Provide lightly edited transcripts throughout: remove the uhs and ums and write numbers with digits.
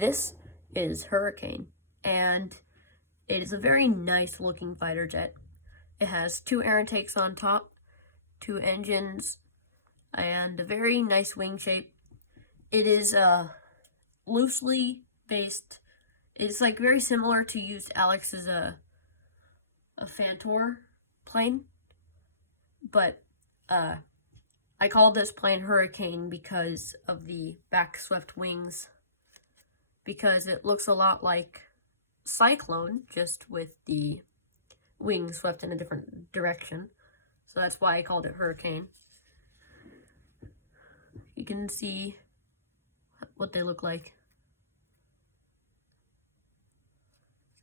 this is Hurricane, and it is a very nice looking fighter jet. It has 2 air intakes on top, 2 engines, and a very nice wing shape. It is loosely based. It's like very similar to used Alex's a Fantor plane, but I called this plane Hurricane because of the back swept wings, because it looks a lot like Cyclone, just with the wings swept in a different direction. So that's why I called it Hurricane. You can see what they look like.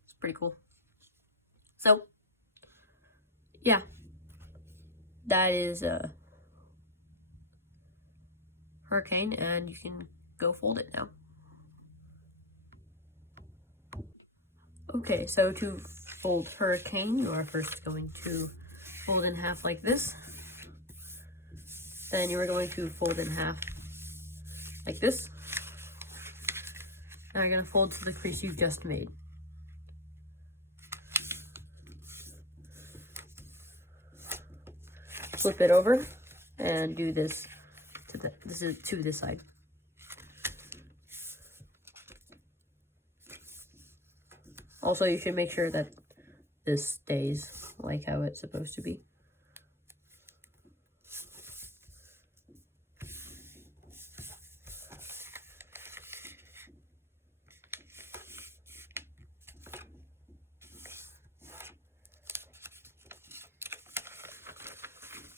It's pretty cool. So, yeah, that is a Hurricane, and you can go fold it now. Okay, so to fold Hurricane, you are first going to fold in half like this. Then you are going to fold in half like this. Now you're going to fold to the crease you've just made. Flip it over and do this to this side. Also, you should make sure that this stays like how it's supposed to be.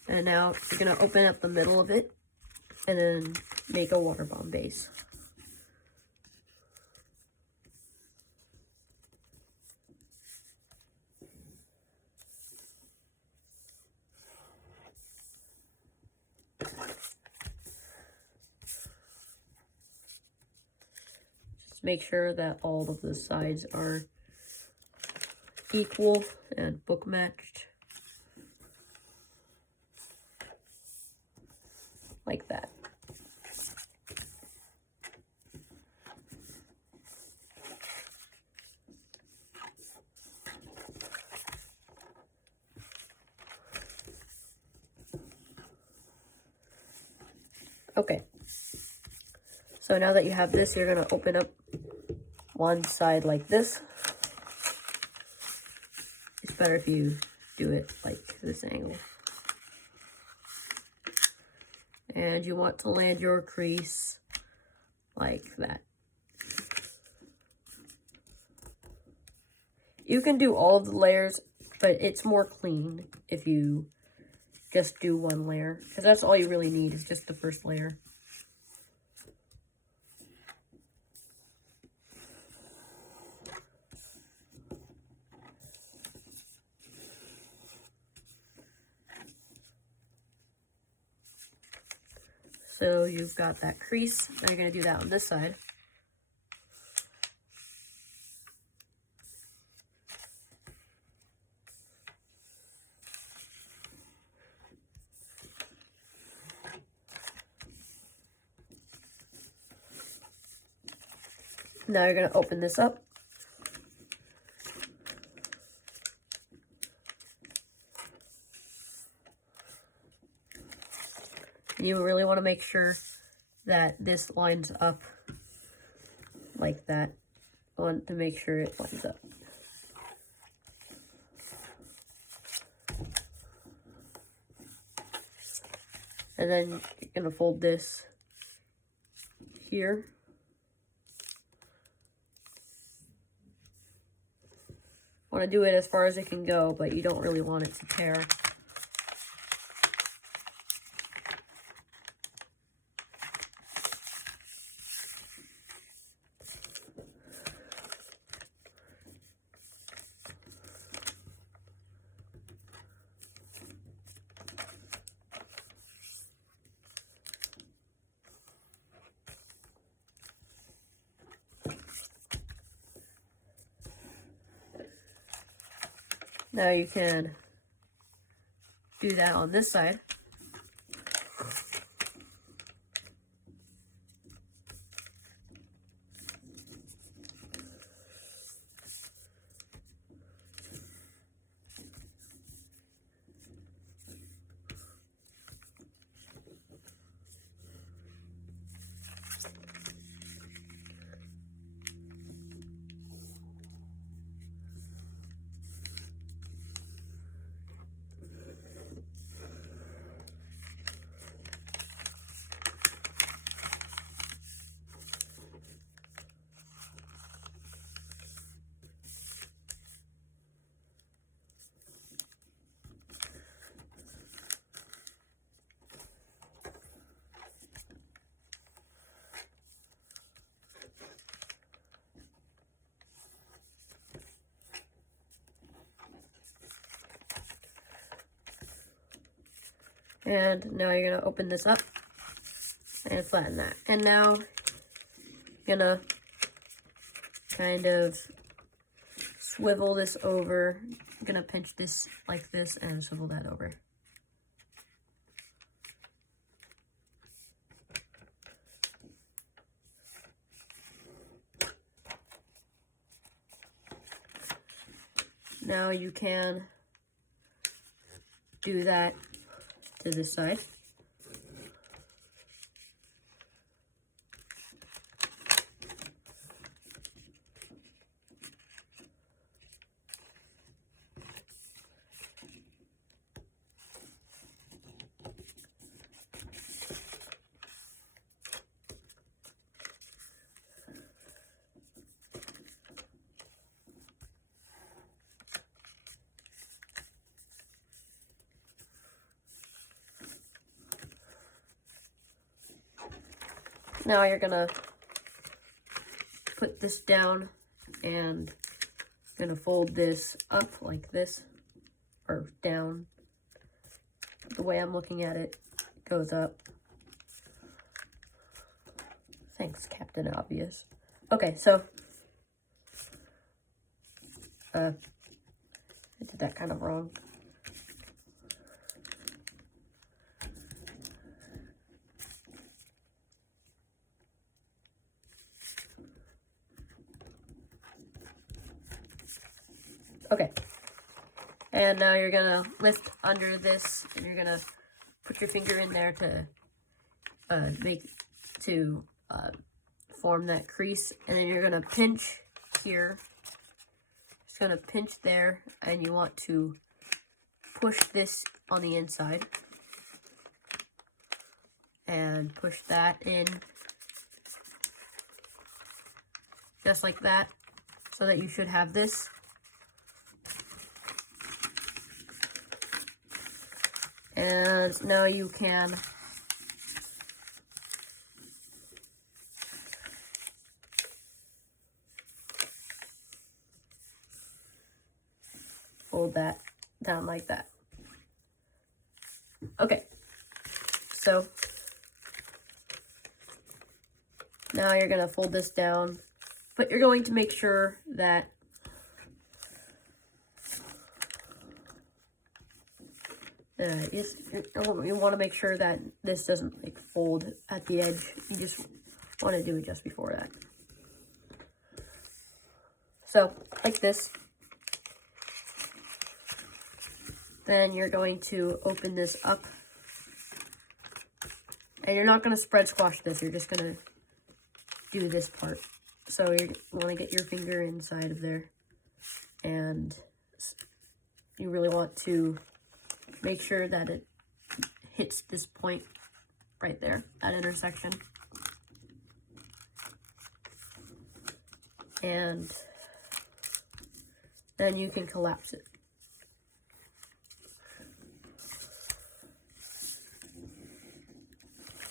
And now you're going to open up the middle of it and then make a water bomb base. Just make sure that all of the sides are equal and book matched. Like that. Okay. So now that you have this, you're going to open up one side like this. It's better if you do it like this angle. And you want to land your crease like that. You can do all of the layers, but it's more clean if you just do one layer, because that's all you really need is just the first layer. So you've got that crease. Now you're going to do that on this side. Now you're going to open this up. You really want to make sure that this lines up like that. I want to make sure it lines up. And then you're going to fold this here. Want to do it as far as it can go, but you don't really want it to tear. Now you can do that on this side. And now you're gonna open this up and flatten that. And now you're gonna kind of swivel this over. I'm gonna pinch this like this and swivel that over. Now you can do that to this side. Now you're gonna put this down and gonna fold this up like this, or down. The way I'm looking at it goes up. Thanks, Captain Obvious. Okay, so I did that kind of wrong. Okay, and now you're gonna lift under this, and you're gonna put your finger in there to form that crease, and then you're gonna pinch here. Just gonna pinch there, and you want to push this on the inside, and push that in, just like that, so that you should have this. And now you can fold that down like that. Okay, so now you're going to fold this down, but you're going to make sure that you want to make sure that this doesn't like fold at the edge. You just want to do it just before that. So like this. Then you're going to open this up, and you're not going to spread squash this. You're just going to do this part. So you want to get your finger inside of there, and you really want to make sure that it hits this point right there, that intersection. And then you can collapse it.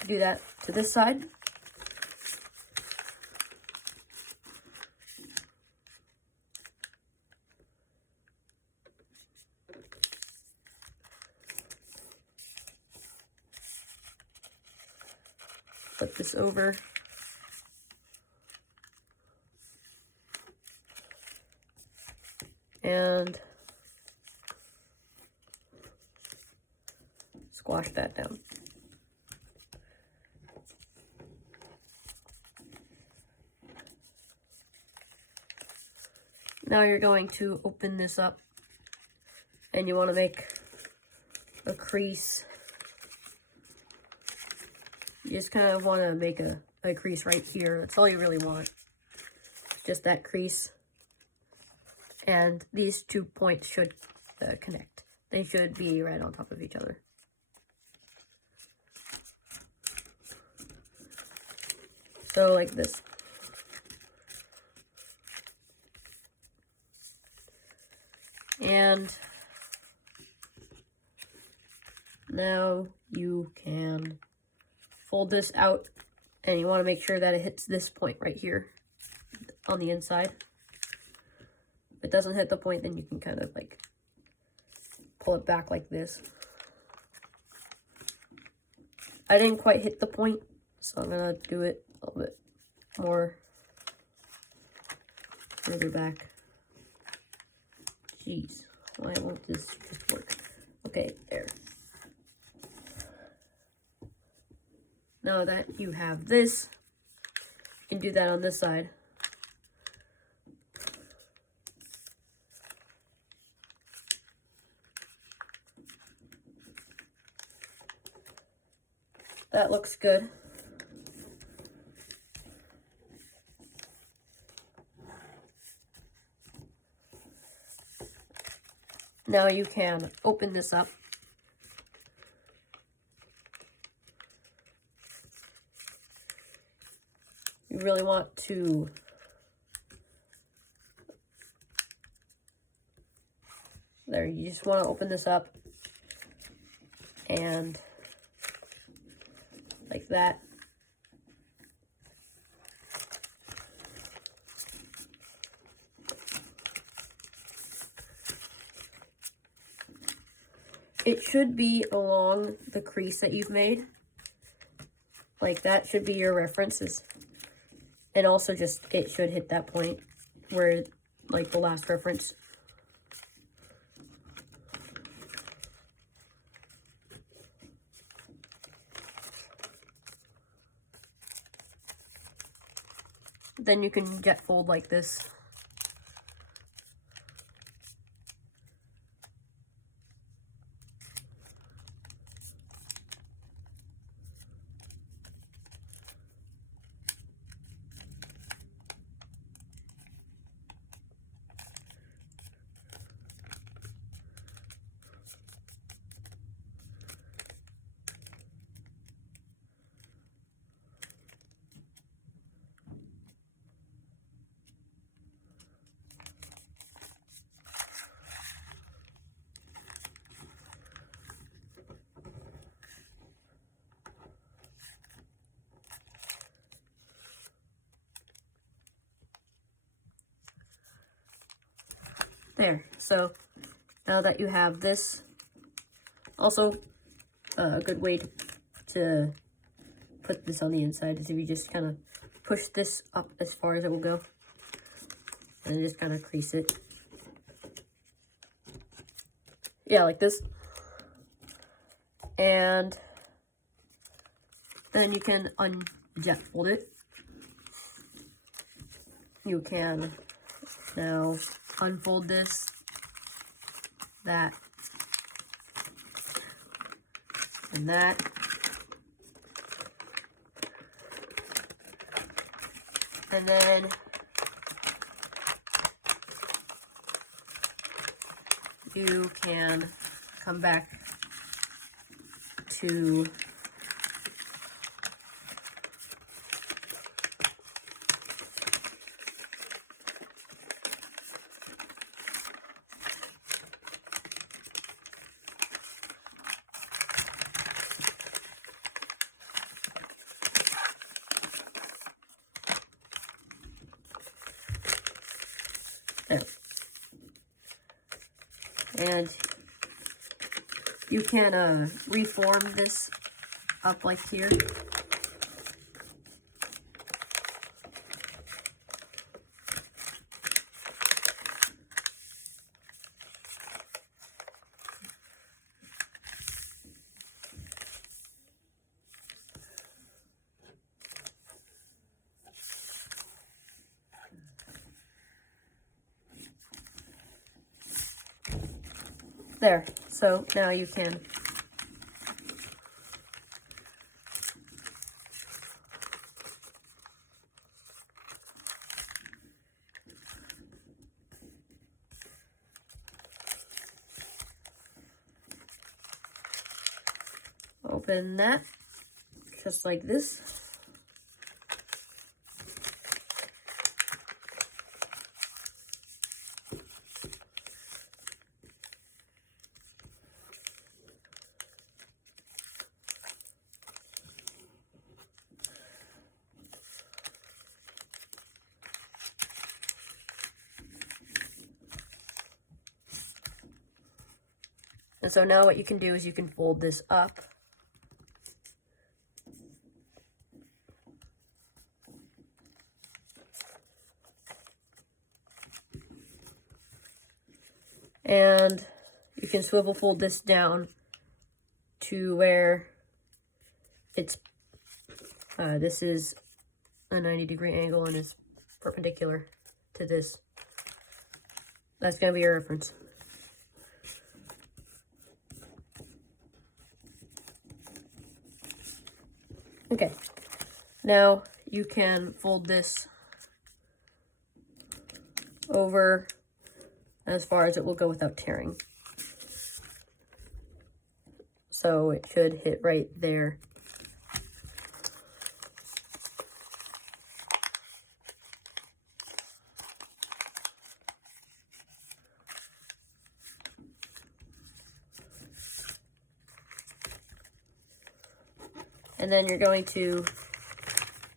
Do that to this side. Flip this over. And squash that down. Now you're going to open this up, and you want to make a crease. You just kind of want to make a crease right here. That's all you really want. Just that crease. And these 2 points should connect. They should be right on top of each other. So like this. And now you can fold this out, and you want to make sure that it hits this point right here on the inside. If it doesn't hit the point, then you can kind of like pull it back like this. I didn't quite hit the point, so I'm gonna do it a little bit more further back. Jeez, why won't this just work? Okay, there. Now that you have this, you can do that on this side. That looks good. Now you can open this up. You really want to there, you just want to open this up and like that. It should be along the crease that you've made. Like that should be your references. And also just, it should hit that point where, like the last reference. Then you can jet fold like this. There, so now that you have this, also a good way to put this on the inside is if you just kind of push this up as far as it will go and just kind of crease it. Yeah, like this. And then you can unjet fold it. You can now unfold this, that, and that. And then you can come back to there. And you can reform this up like here. There, so now you can open that just like this. And so now what you can do is you can fold this up And you can swivel fold this down to where it's, this is a 90-degree angle and is perpendicular to this. That's going to be your reference. Okay, now you can fold this over as far as it will go without tearing. So it should hit right there. And then you're going to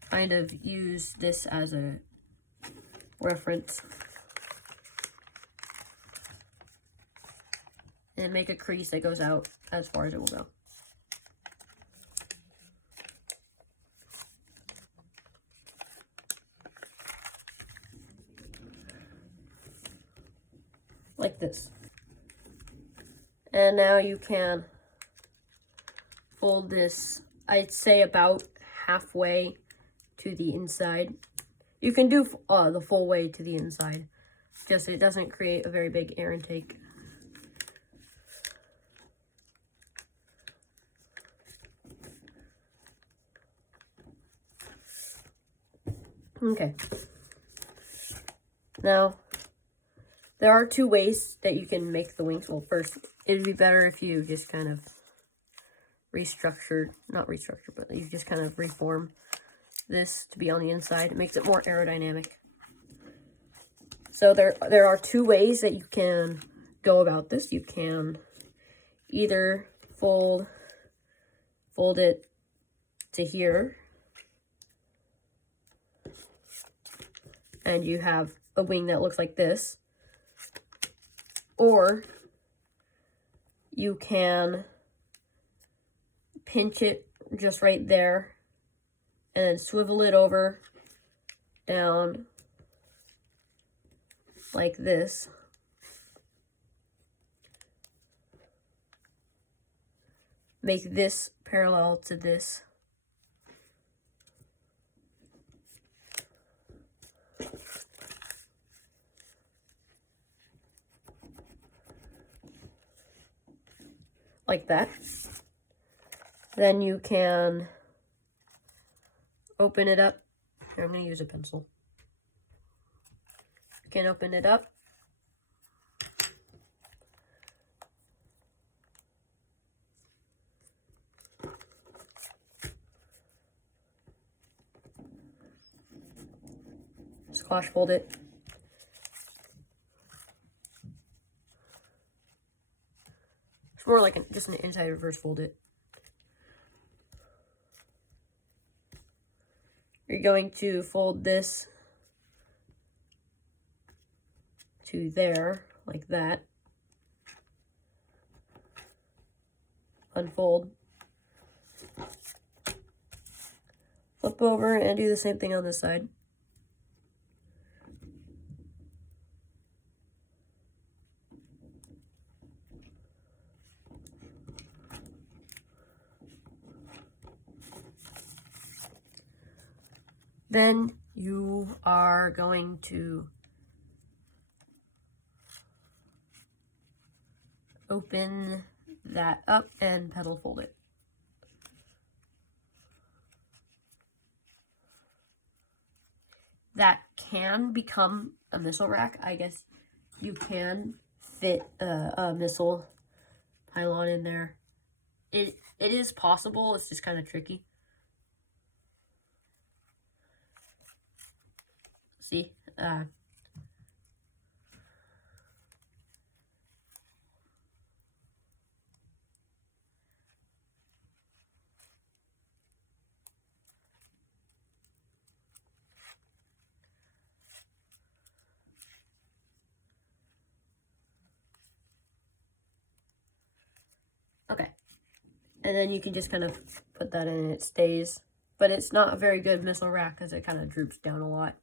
kind of use this as a reference and make a crease that goes out as far as it will go. Like this. And now you can fold this, I'd say about halfway to the inside. You can do the full way to the inside, just it doesn't create a very big air intake. Okay. Now, there are two ways that you can make the wings. Well, first, it'd be better if you just kind of not restructure, but you just kind of reform this to be on the inside. It makes it more aerodynamic. So there are two ways that you can go about this. You can either fold it to here, and you have a wing that looks like this, or you can pinch it just right there and then swivel it over down like this. Make this parallel to this. Like that. Then you can open it up. Here, I'm going to use a pencil. You can open it up. Squash fold it. It's more like just an inside reverse fold it. You're going to fold this to there, like that. Unfold. Flip over and do the same thing on this side. Then you are going to open that up and pedal fold it. That can become a missile rack. I guess you can fit a missile pylon in there. It is possible, it's just kind of tricky. See? Okay. And then you can just kind of put that in and it stays. But it's not a very good missile rack because it kind of droops down a lot.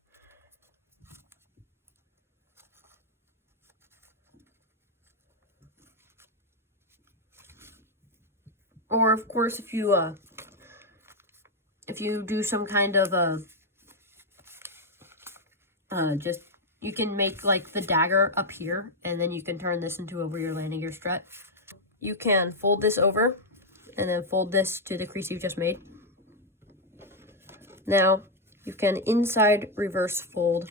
of course, if you do some kind of just, you can make like the dagger up here, and then you can turn this into over your landing gear strut. You can fold this over and then fold this to the crease you just made. Now you can inside reverse fold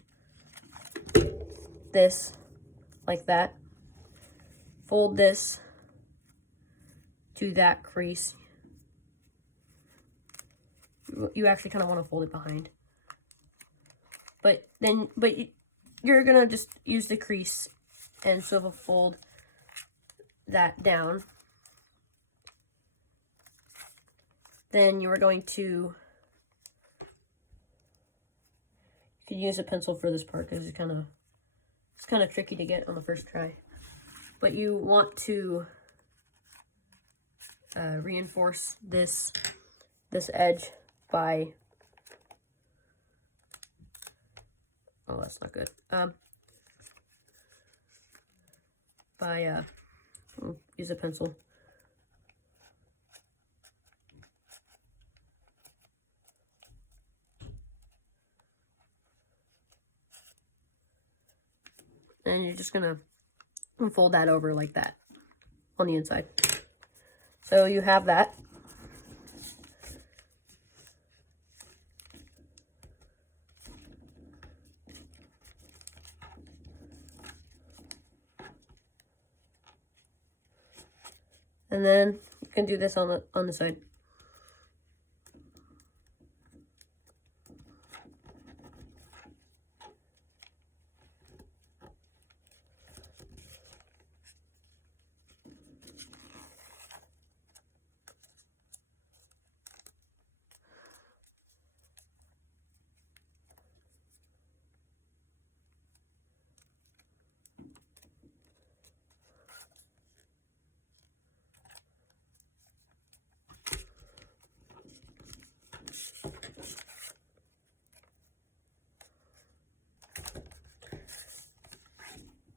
this like that. Fold this to that crease. You actually kind of want to fold it behind. But you're gonna just use the crease and swivel fold that down. Then you are going to, you can use a pencil for this part because it's kind of tricky to get on the first try. But you want to reinforce this edge by, oh, that's not good. Use a pencil. And you're just gonna fold that over like that on the inside. So you have that. And then you can do this on the side.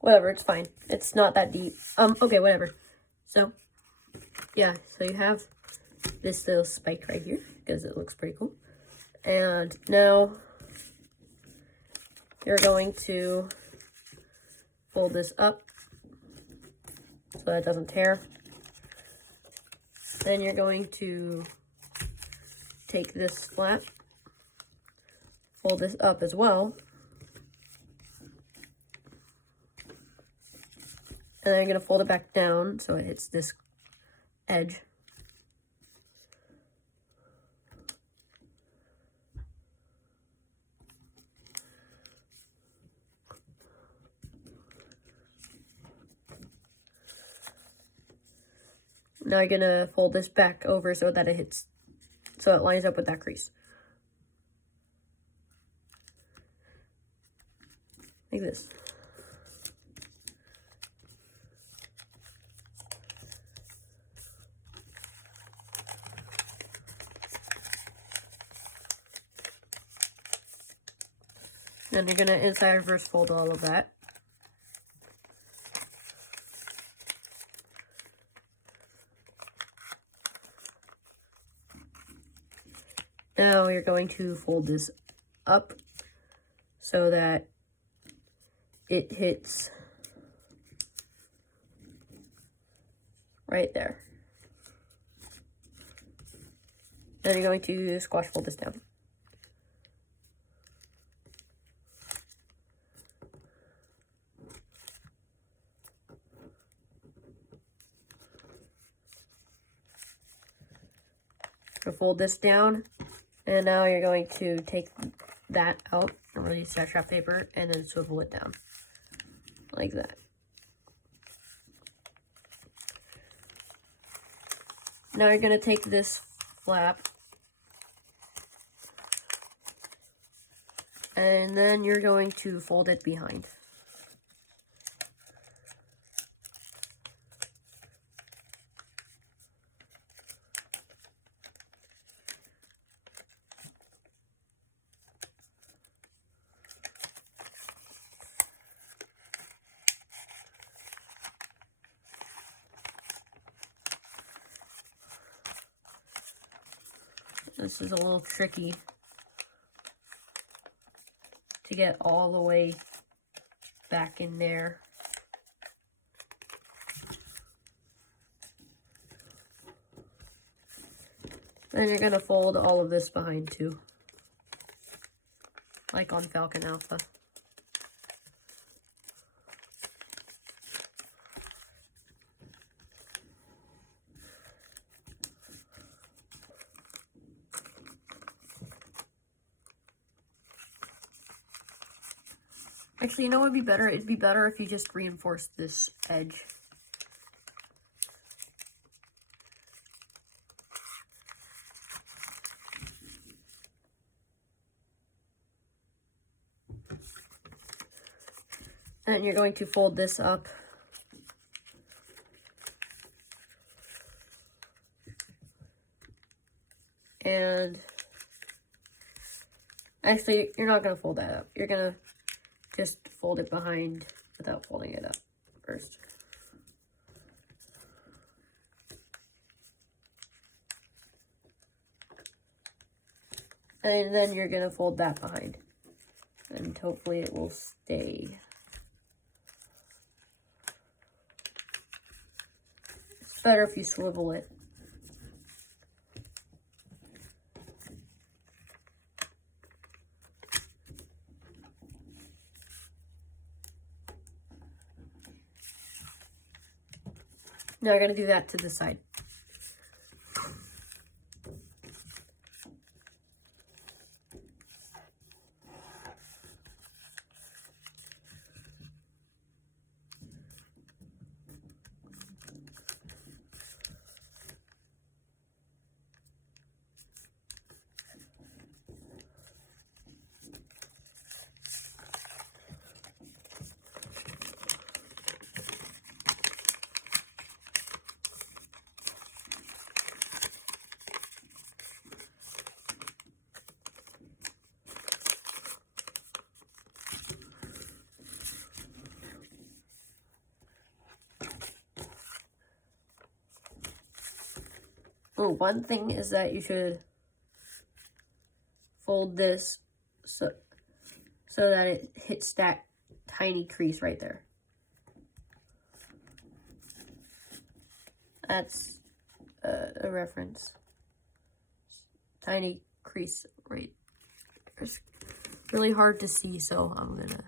Whatever, it's fine. It's not that deep. Okay, whatever. So, yeah, so you have this little spike right here because it looks pretty cool. And now you're going to fold this up so that it doesn't tear. Then you're going to take this flap, fold this up as well. And then I'm going to fold it back down so it hits this edge. Now you're going to fold this back over so that it hits, so it lines up with that crease. Like this. Then you're going to inside reverse fold all of that. Now you're going to fold this up so that it hits right there. Then you're going to squash fold this down. Fold this down, and now you're going to take that out and release that scrap paper and then swivel it down like that. Now you're going to take this flap and then you're going to fold it behind. This is a little tricky to get all the way back in there. Then you're gonna fold all of this behind too, like on Falcon Alpha. Actually, you know what would be better? It'd be better if you just reinforced this edge. And you're going to fold this up. And actually, you're not going to fold that up. You're going to just fold it behind without folding it up first. And then you're going to fold that behind. And hopefully it will stay. It's better if you swivel it. Now I'm going to do that to the side. Oh, one thing is that you should fold this so that it hits that tiny crease right there. That's a reference. Tiny crease right. It's really hard to see, so I'm gonna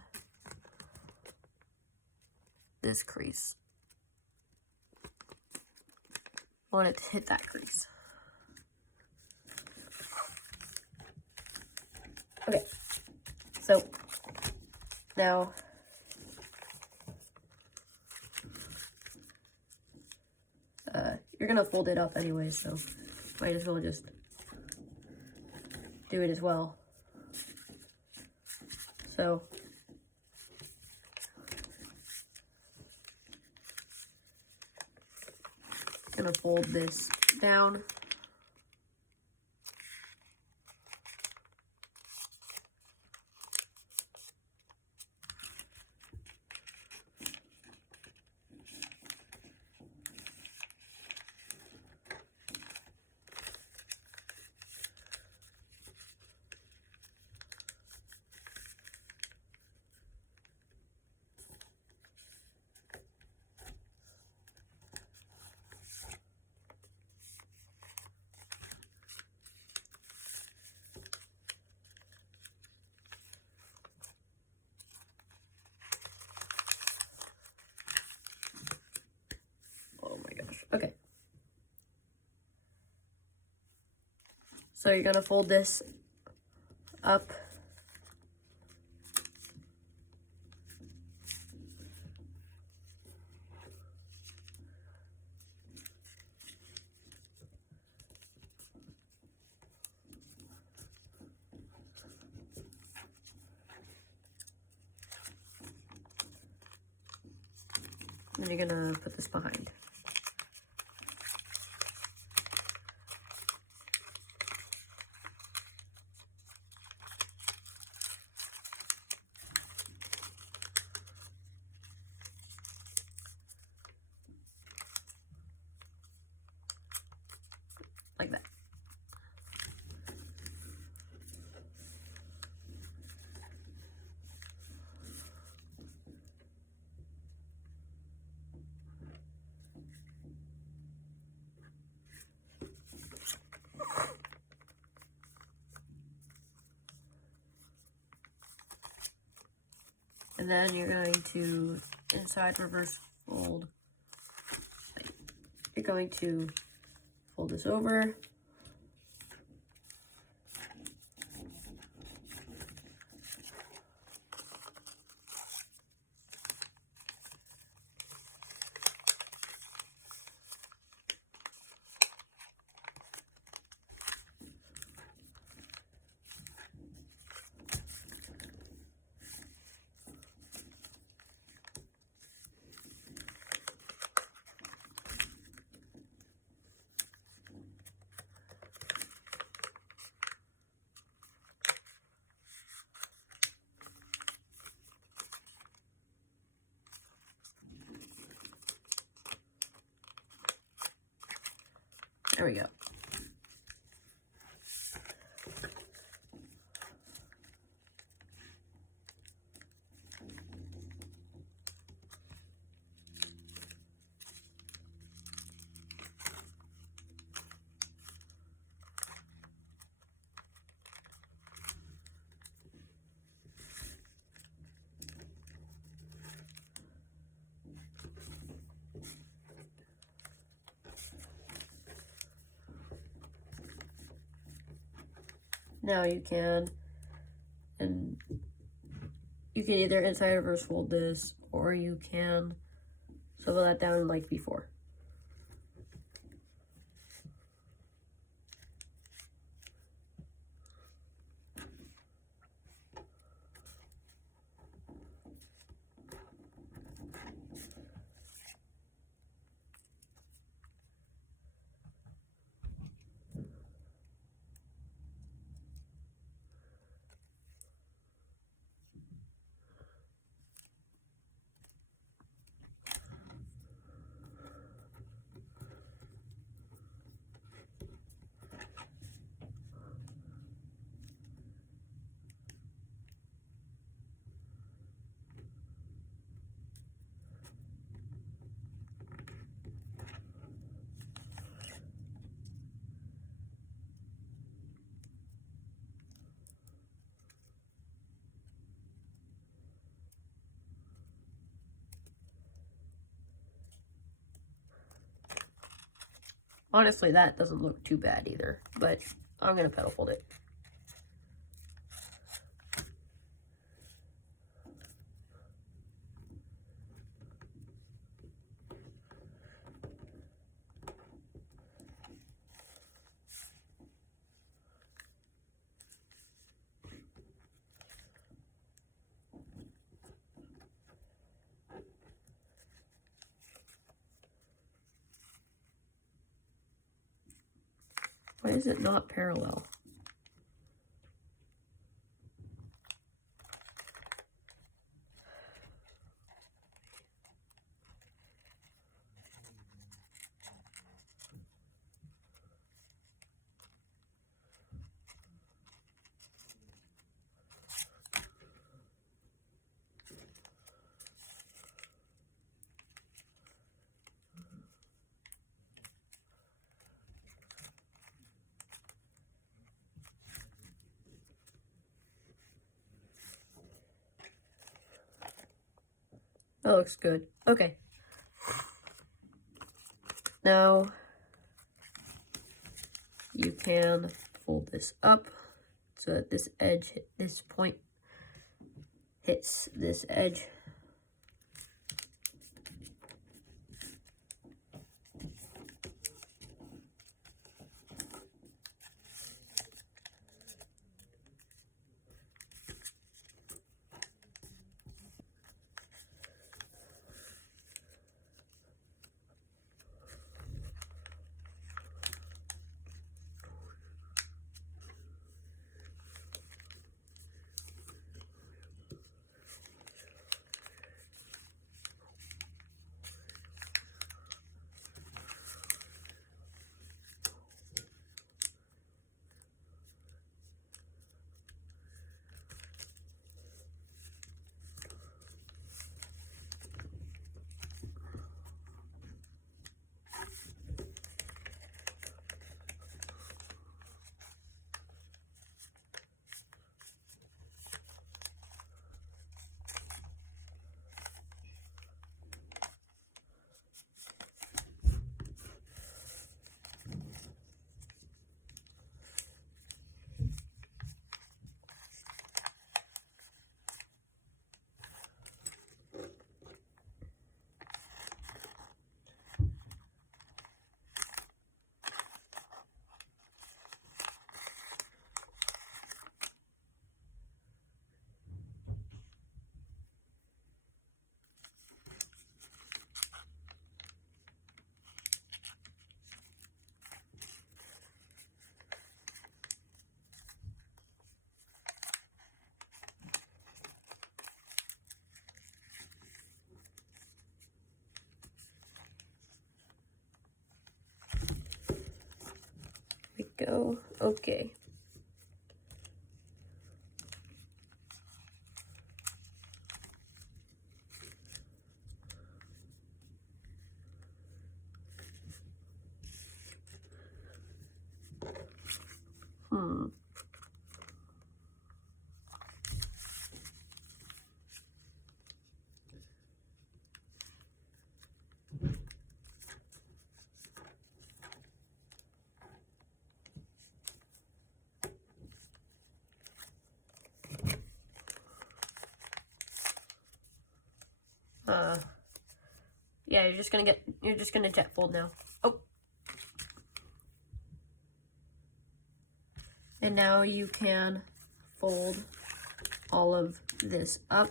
this crease. I want it to hit that crease. Okay, so now you're gonna fold it up anyway, so might as well just do it as well. So gonna fold this down. Okay. So you're gonna fold this up. And you're gonna put this behind. Like that. And then you're going to inside reverse fold. You're going to fold this over. There we go. Now you can either inside reverse fold this, or you can swivel that down like before. Honestly, that doesn't look too bad either, but I'm gonna pedal fold it. Why is it not parallel? That looks good. Okay. Now you can fold this up so that this edge, this point hits this edge. go. Okay. Yeah, you're just gonna jet fold now. Oh. And now you can fold all of this up.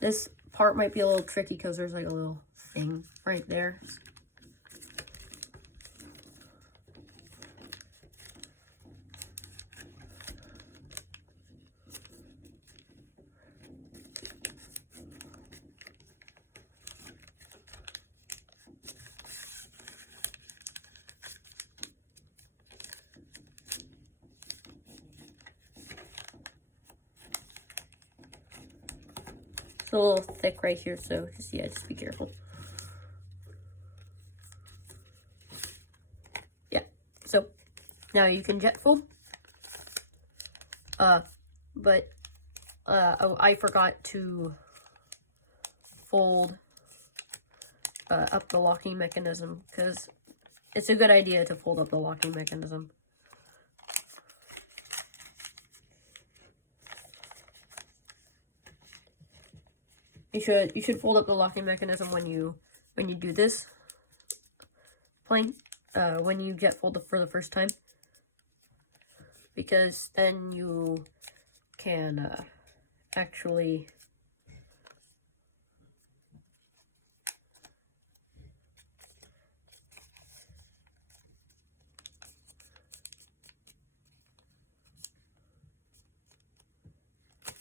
This part might be a little tricky because there's like a little thing right there. It's a little thick right here, so just be careful. Yeah, so now you can jet fold. But I forgot to fold up the locking mechanism, because it's a good idea to fold up the locking mechanism. You should fold up the locking mechanism when you do this plane, when you jet fold for the first time, because then you can actually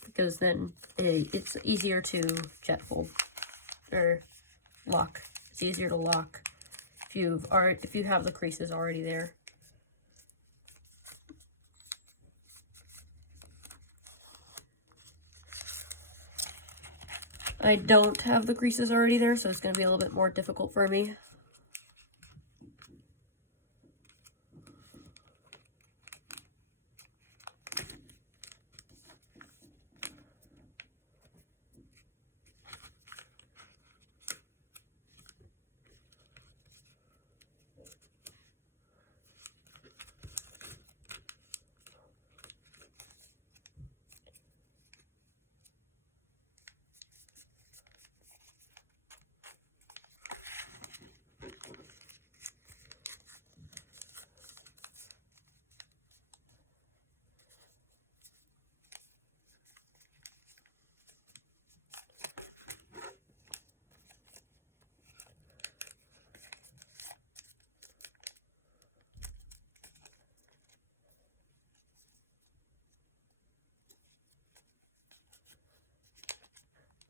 because then it's easier to jet fold or lock. It's easier to lock if you have the creases already there. I don't have the creases already there, so it's going to be a little bit more difficult for me.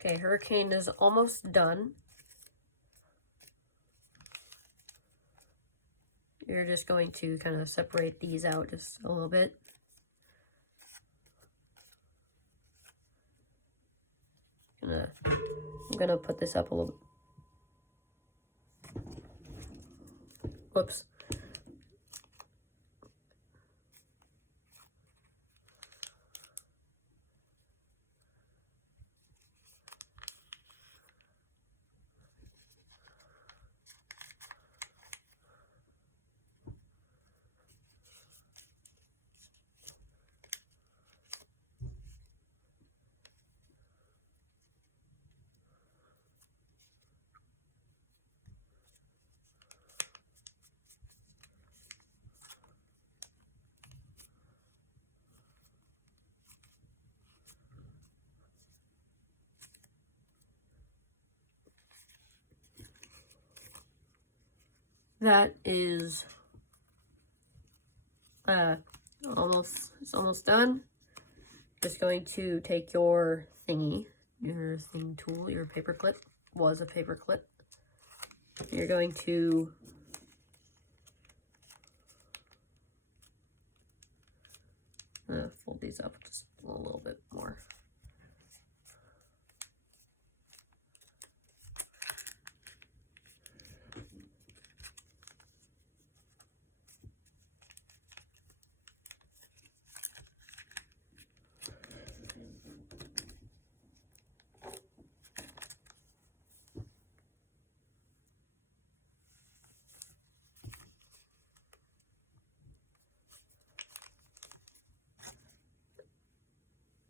Okay, Hurricane is almost done. You're just going to kind of separate these out just a little bit. I'm gonna put this up a little bit. Whoops. That is almost done. Just going to take your thingy, your thing tool, your paper clip, was a paper clip. You're going to fold these up just a little bit more.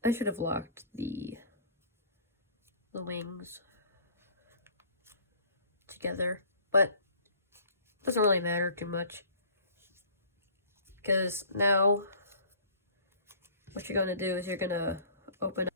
I should have locked the wings together, but it doesn't really matter too much, because now what you're going to do is you're going to open up.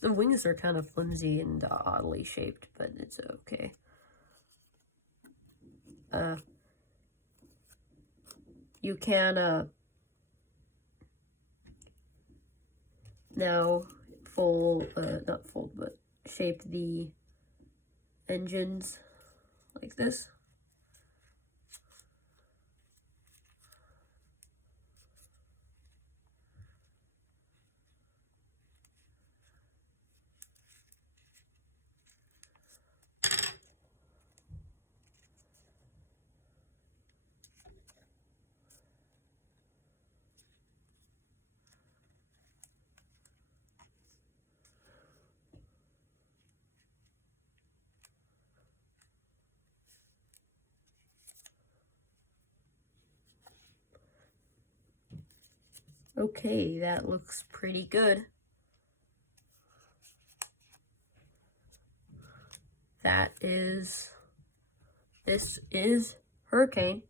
The wings are kind of flimsy and oddly shaped, but it's okay. You can now not fold, but shape the engines like this. Okay, that looks pretty good. This is Hurricane.